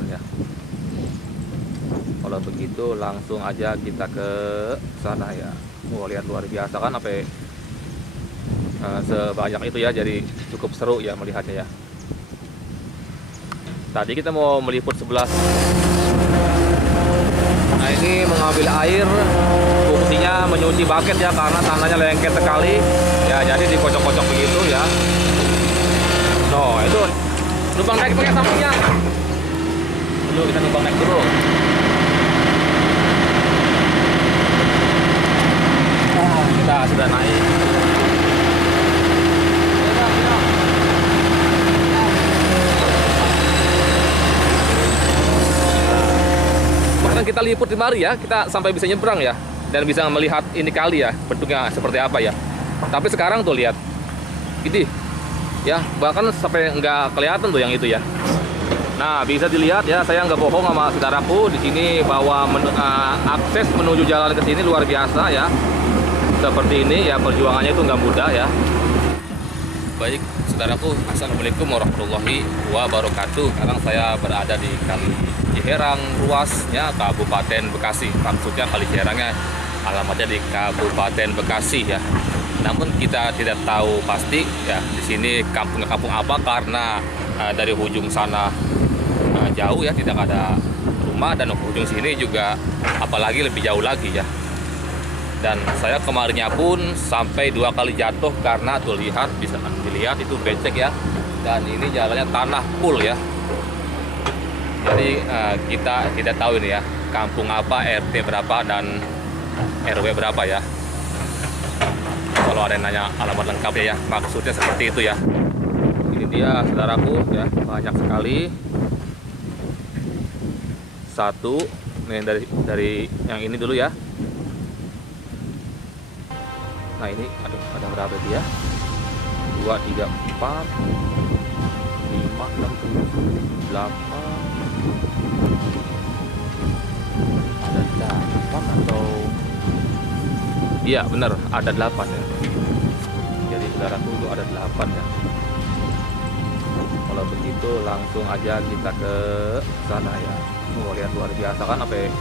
depan ya. Kalau begitu langsung aja kita ke sana ya. Lihat luar biasa kan sampai sebanyak itu ya, jadi cukup seru ya melihatnya ya. Tadi kita mau meliput sebelah. Nah ini mengambil air, fungsinya menyuci bucket ya, karena tanahnya lengket sekali ya, jadi dikocok-kocok begitu ya. No, itu numpang naik pakai sampingnya. Dulu kita numpang naik dulu. Nah, kita sudah naik. Bahkan kita liput di mari ya, kita sampai bisa nyebrang ya, dan bisa melihat ini kali ya, bentuknya seperti apa ya. Tapi sekarang tuh lihat, ini ya, bahkan sampai nggak kelihatan tuh yang itu ya. Nah, bisa dilihat ya, saya nggak bohong sama saudaraku, di sini bahwa akses menuju jalan ke sini luar biasa ya. Seperti ini ya, perjuangannya itu nggak mudah ya. Baik, saudaraku, assalamualaikum warahmatullahi wabarakatuh. Sekarang saya berada di Kali Ciherang Ruasnya, Kabupaten Bekasi. Maksudnya Kali Ciherangnya alamatnya di Kabupaten Bekasi ya. Namun kita tidak tahu pasti ya di sini kampung apa, karena dari ujung sana jauh ya, tidak ada rumah, dan ujung sini juga apalagi lebih jauh lagi ya. Dan saya kemarinnya pun sampai 2 kali jatuh karena tuh lihat, bisa dilihat itu becek ya, dan ini jalannya tanah full ya. Jadi kita tidak tahu ini ya, kampung apa, RT berapa, dan RW berapa ya. Kalau ada yang nanya alamat lengkapnya ya, maksudnya seperti itu ya. Ini dia saudaraku ya, banyak sekali. Satu, nih dari yang ini dulu ya. Nah ini ada berapa dia? 2, 3, 4, 5, 6, 7, 8. Ada 8 atau? Iya benar, ada 8 ya. Jadi saudaraku itu ada 8 ya. Kalau begitu langsung aja kita ke sana ya. Lihat luar biasa kan sampai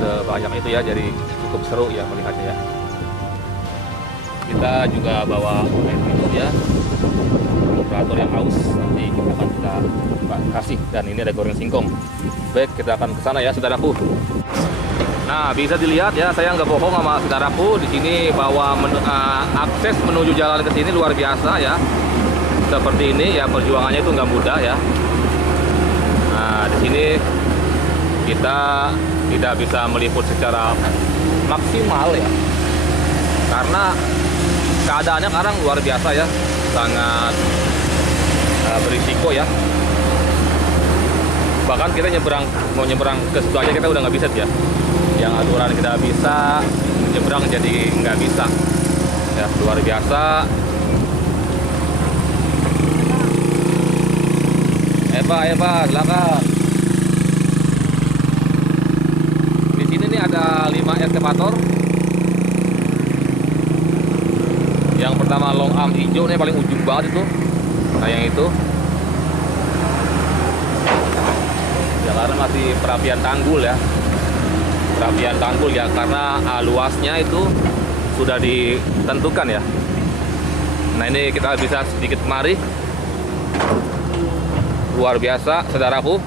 sebanyak itu ya, jadi cukup seru ya melihatnya ya. Kita juga bawa air minum ya, operator yang haus nanti kita kasih. Dan ini ada goreng singkong. Baik, kita akan ke sana ya saudaraku. Nah, bisa dilihat ya, saya nggak bohong sama saudaraku, di sini bahwa akses menuju jalan ke sini luar biasa ya. Seperti ini ya, perjuangannya itu nggak mudah ya. Nah, di sini kita tidak bisa meliput secara maksimal ya, karena keadaannya sekarang luar biasa ya, sangat berisiko ya. Bahkan kita mau nyebrang ke situ aja kita udah nggak bisa ya. Yang aturan kita bisa nyebrang jadi nggak bisa ya, luar biasa. Pak, silakan. Di sini nih ada 5 ekskavator. Yang pertama long arm hijau nih, paling ujung banget itu. Nah yang itu ya, karena masih perapian tanggul ya. Perapian tanggul ya, karena luasnya itu sudah ditentukan ya. Nah ini kita bisa sedikit kemari. Luar biasa saudaraku.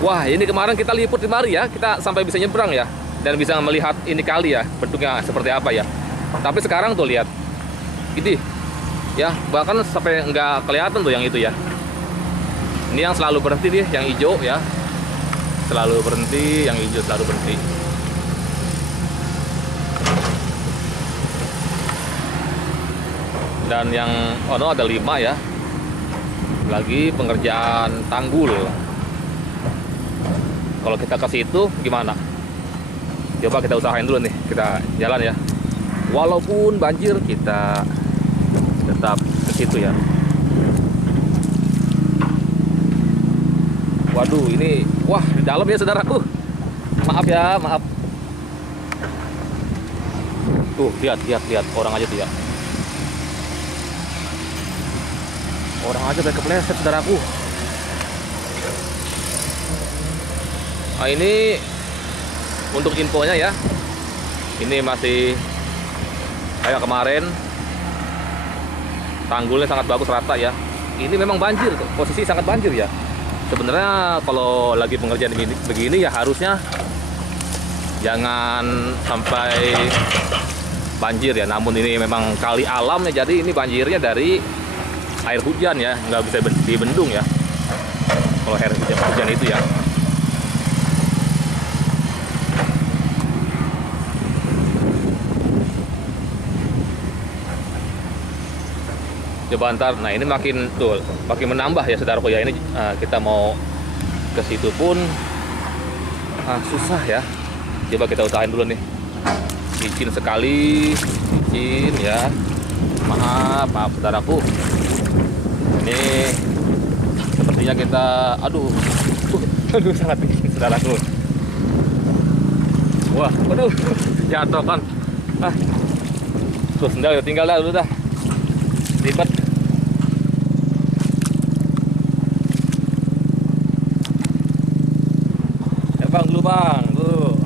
Wah, ini kemarin kita liput di mari ya, kita sampai bisa nyebrang ya, dan bisa melihat ini kali ya, bentuknya seperti apa ya. Tapi sekarang tuh lihat, ini ya, bahkan sampai nggak kelihatan tuh yang itu ya. Ini yang selalu berhenti nih, yang hijau ya, selalu berhenti, yang hijau selalu berhenti. Dan yang no, ada 5 ya, lagi pengerjaan tanggul. Kalau kita ke situ gimana? Coba kita usahain dulu nih, kita jalan ya. Walaupun banjir kita tetap ke situ ya. Waduh, ini wah di dalam ya saudaraku. Maaf ya, maaf. Tuh, lihat orang aja tuh ya. Orang aja kayak kepleset saudaraku. Nah, ini untuk infonya ya, ini masih kayak kemarin, tanggulnya sangat bagus rata ya. Ini memang banjir, posisi sangat banjir ya. Sebenarnya kalau lagi pengerjaan begini ya harusnya jangan sampai banjir ya. Namun ini memang kali alam ya, jadi ini banjirnya dari air hujan ya, nggak bisa dibendung ya. Kalau air hujan itu ya. Coba ntar, nah ini makin tuh makin menambah ya saudaraku ya. Ini kita mau ke situ pun susah ya. Coba kita usahain dulu nih. Izin sekali, izin ya. Maaf saudaraku. Ini sepertinya kita, aduh sangat tinggi saudaraku. Wah, aduh jatuh kan. Terus sendal tinggal dah dulu dah. Ribet. Ya bang, dulu bang, tuh.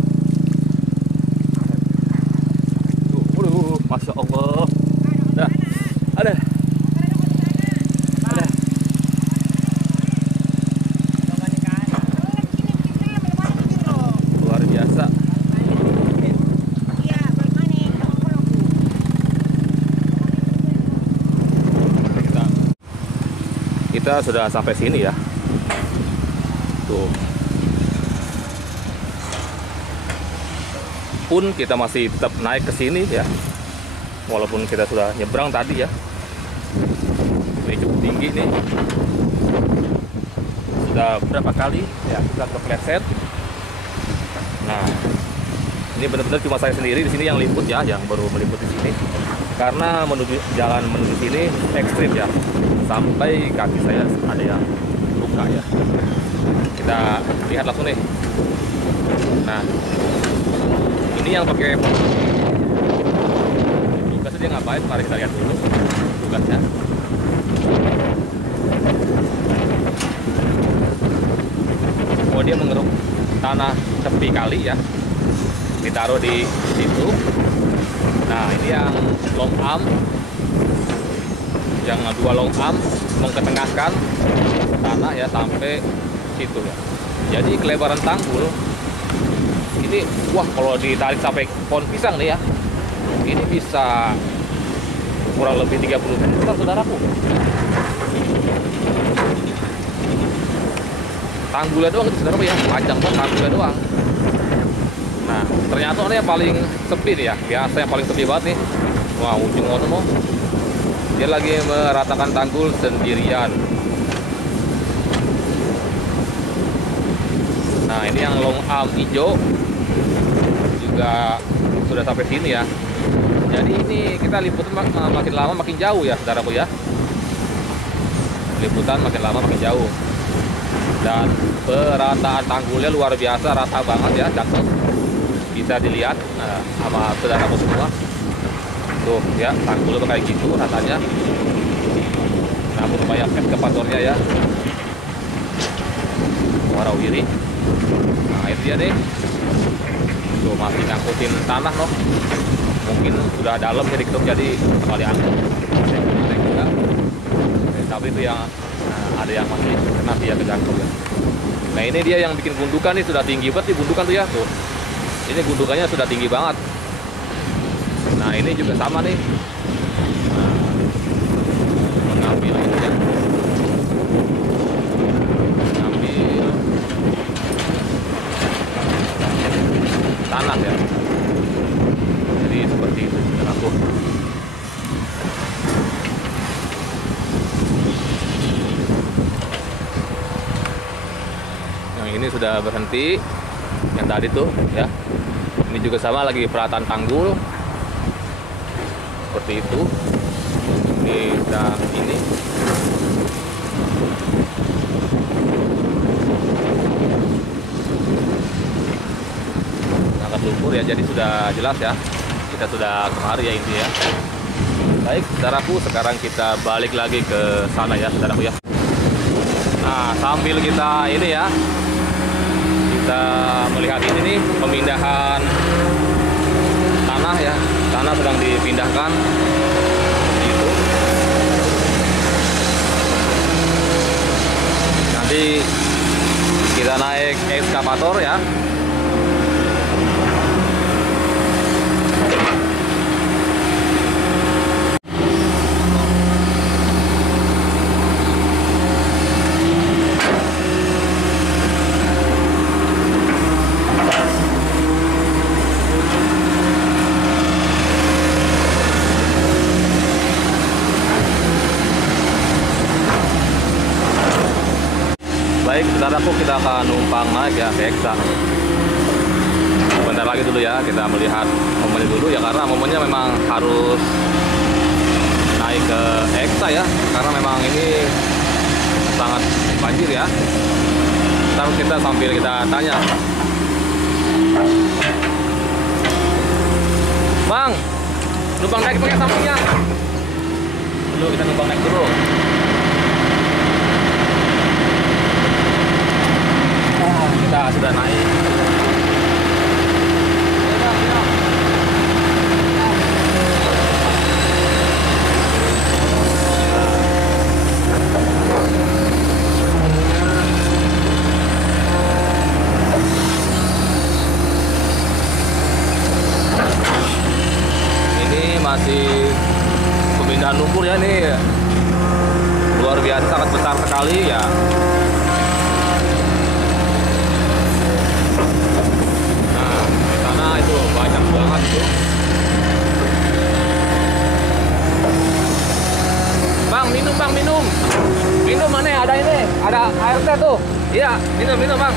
Masya Allah. Dah, ada. Luar biasa. Kita sudah sampai sini ya. Tuh. Pun kita masih tetap naik ke sini ya. Walaupun kita sudah nyebrang tadi ya. Ini cukup tinggi nih. Sudah berapa kali ya kita kepleset. Nah, ini benar-benar cuma saya sendiri di sini yang liput ya, yang baru meliput di sini. Karena jalan menuju sini ekstrim ya. Sampai kaki saya ada yang luka ya. Kita lihat langsung nih. Nah, ini yang pakai tugasnya dia ngapain? Mari kita lihat dulu tugasnya. Oh, dia mengeruk tanah tepi kali ya, ditaruh di situ. Nah, ini yang long arm, yang dua long arm mengketengahkan tanah ya sampai situ ya. Jadi kelebaran tanggul ini, wah kalau ditarik sampai pohon pisang nih ya, ini bisa kurang lebih 30 meter saudaraku. Tanggulnya doang itu saudaraku ya, panjang banget tanggulnya doang. Nah, ternyata ini yang paling sepi nih ya, biasa yang paling sepi banget nih. Wah, ujung ono dia lagi meratakan tanggul sendirian. Nah, ini yang long arm hijau juga sudah sampai sini ya. Jadi ini kita liputan makin lama makin jauh ya saudaraku ya. Liputan makin lama makin jauh. Dan perataan tanggulnya luar biasa, rata banget ya, cakep. Bisa dilihat sama saudaraku semua. Tuh ya, tanggulnya kayak gitu ratanya. Namun banyak ekskavatornya ya. Warawiri. Nah, itu dia deh. Tuh masih ngangkutin tanah loh. Mungkin sudah dalam jadi kali angkut. Tapi itu yang ada yang masih kena dia kejangkau ya. Nah, ini dia yang bikin gundukan nih, sudah tinggi banget nih gundukan tuh ya tuh. Ini gundukannya sudah tinggi banget. Nah, ini juga sama nih. Nah, mengambil ini ya. Mengambil tanah ya. Jadi seperti itu aku. Yang ini sudah berhenti. Yang tadi tuh ya. Ini juga sama lagi perataan tanggul. Seperti itu. Ini udah ini. Angkat lumpur ya, jadi sudah jelas ya. Kita sudah kemari ya intinya. Baik, saudaraku, sekarang kita balik lagi ke sana ya, saudaraku ya. Nah, sambil kita ini ya, kita kita melihat ini nih pemindahan tanah ya. Tanah sedang dipindahkan. Gitu. Nanti kita naik ekskavator ya. Baik, saudaraku, kita akan numpang naik ya ke Eksa. Bentar lagi dulu ya, kita melihat momennya dulu ya, karena momennya memang harus naik ke Eksa ya, karena memang ini sangat banjir ya. Ntar kita sambil kita tanya, Bang, numpang naik pakai sampingnya. Dulu kita numpang naik dulu. Kita sudah naik. Ini masih pemindahan lumpur ya, ini luar biasa, sangat besar sekali ya. Itu banyak banget tuh. Bang, minum bang, minum. Minum mana? Ada ini, ada ART tuh. Iya, minum bang.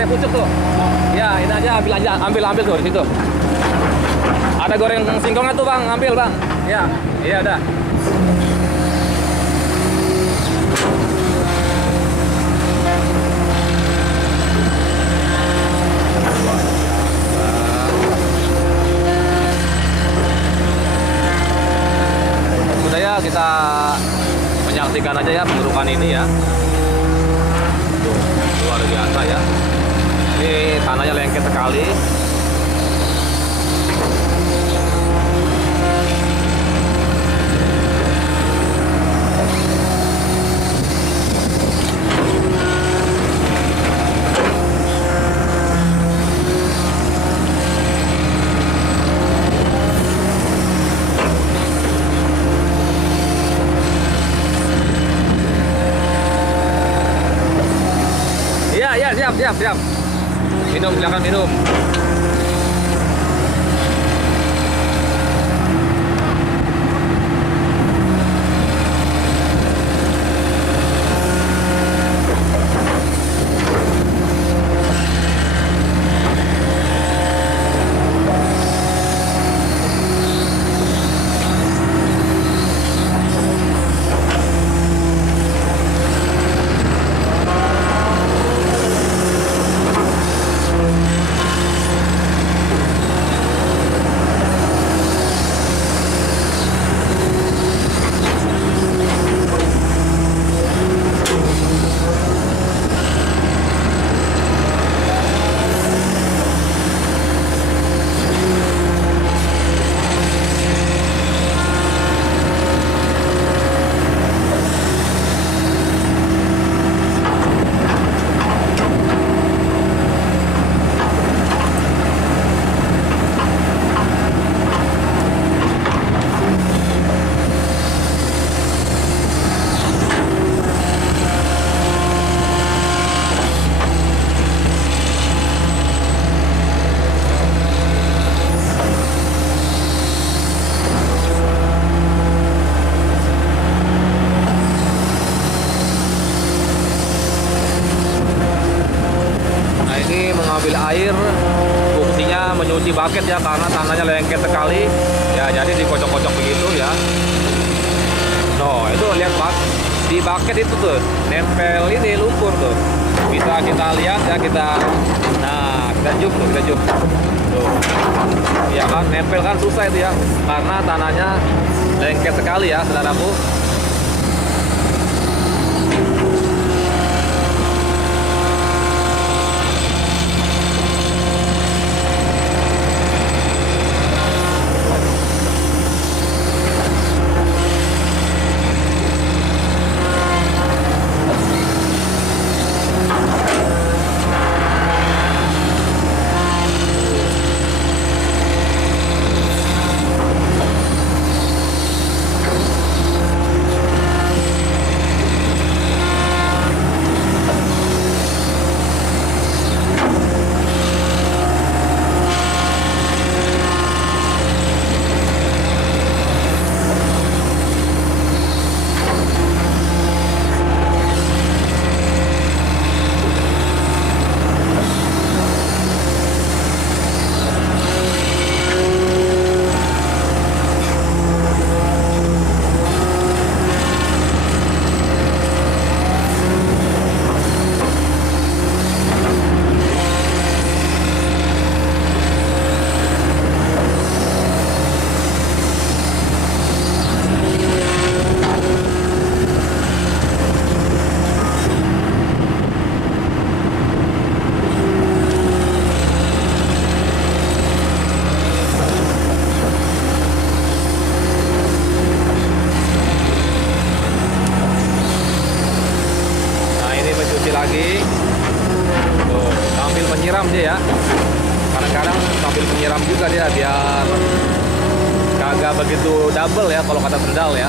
Pucuk tuh. Ya, ini aja ambil tuh di situ. Ada goreng singkongnya tuh, Bang, ambil, Bang. Ya, iya udah. Sudah ya, kita menyaksikan aja ya pengerukan ini ya. Tuh, luar biasa ya. Ini tanahnya lengket sekali. Iya, siap. Minum, silakan minum. ambil air, fungsinya menyuci bucket ya, karena tanahnya lengket sekali ya, jadi dikocok-kocok begitu ya. No, itu lihat Pak, di bucket itu tuh nempel ini lumpur tuh, bisa kita lihat ya, kita zoom tuh, kita zoom tuh ya kan, nempel kan susah itu ya, karena tanahnya lengket sekali ya saudaraku. Lagi tuh, sambil menyiram dia ya, kadang-kadang sambil menyiram juga dia, biar kagak begitu double ya kalau kata sendal ya.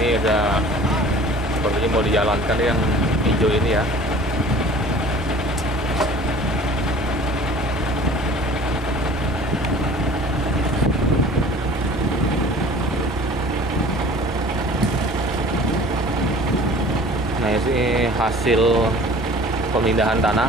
Ini udah sepertinya mau dijalankan yang hijau ini ya. Nah ini hasil pemindahan tanah.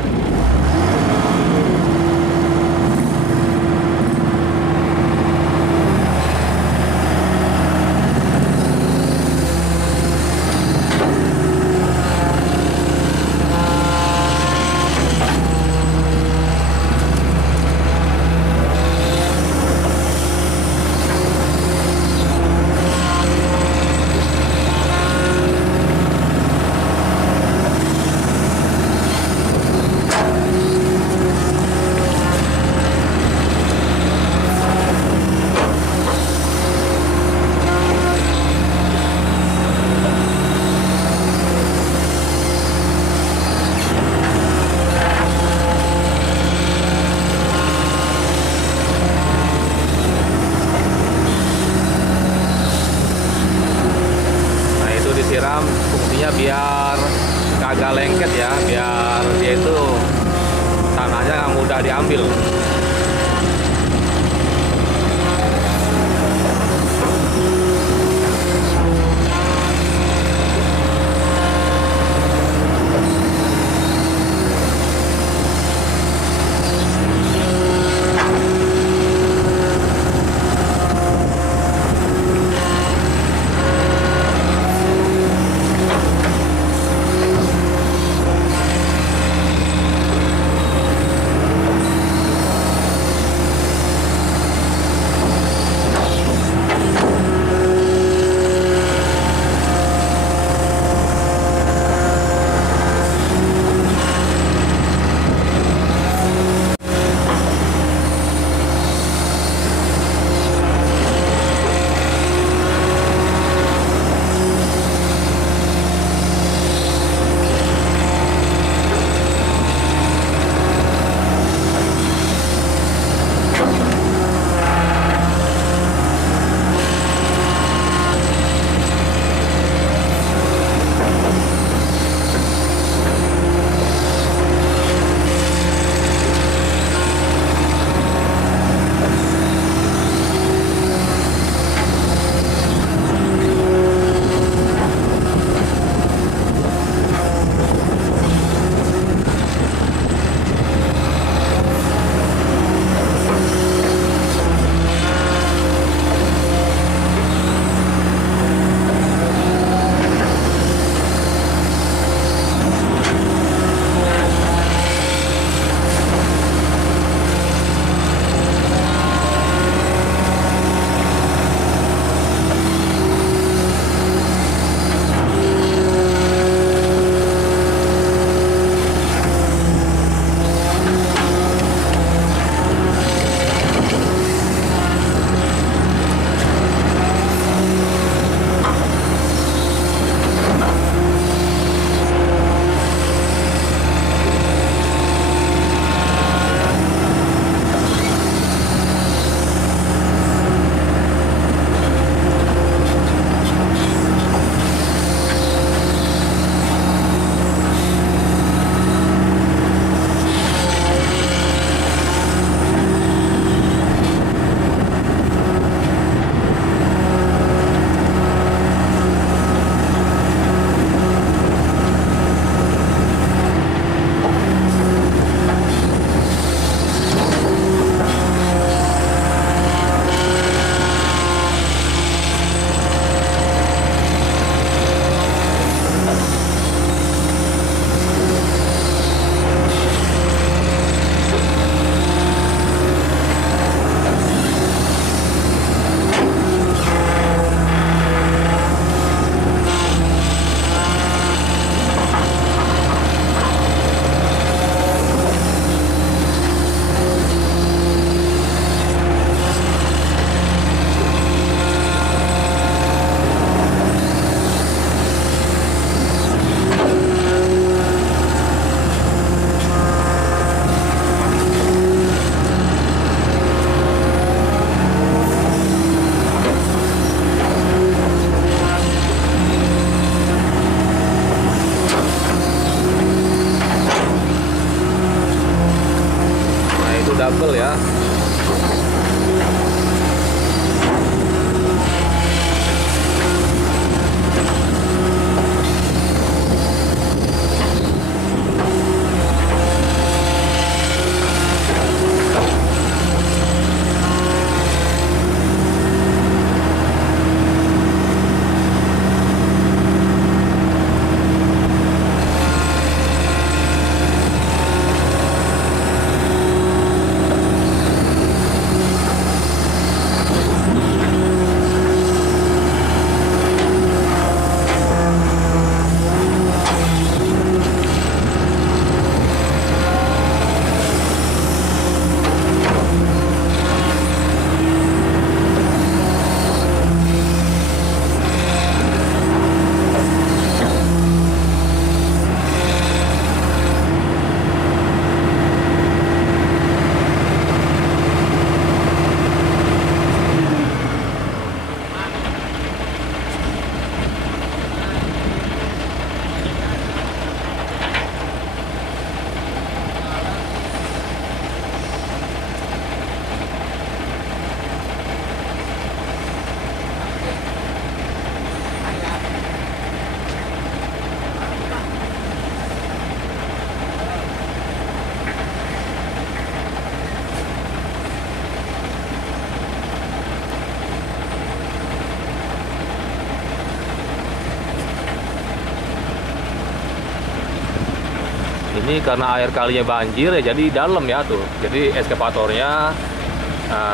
Ini karena air kalinya banjir ya, jadi dalam ya tuh. Jadi eskavatornya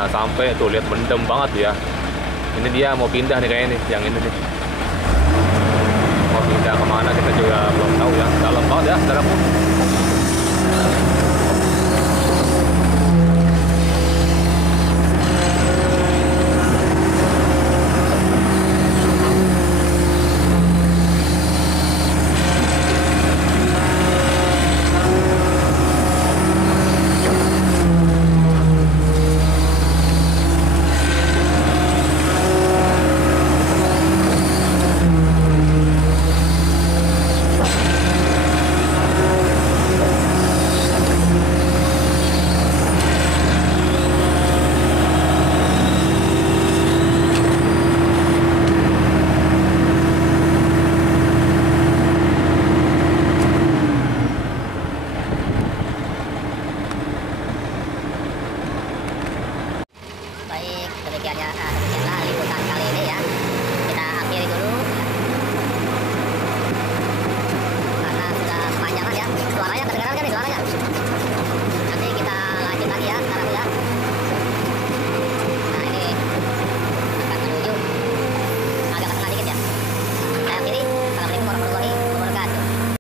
sampai tuh lihat mendem banget tuh ya. Ini dia mau pindah nih kayaknya nih, yang ini nih. Mau pindah kemana kita juga belum tahu ya. Dalam banget ya, saudaraku.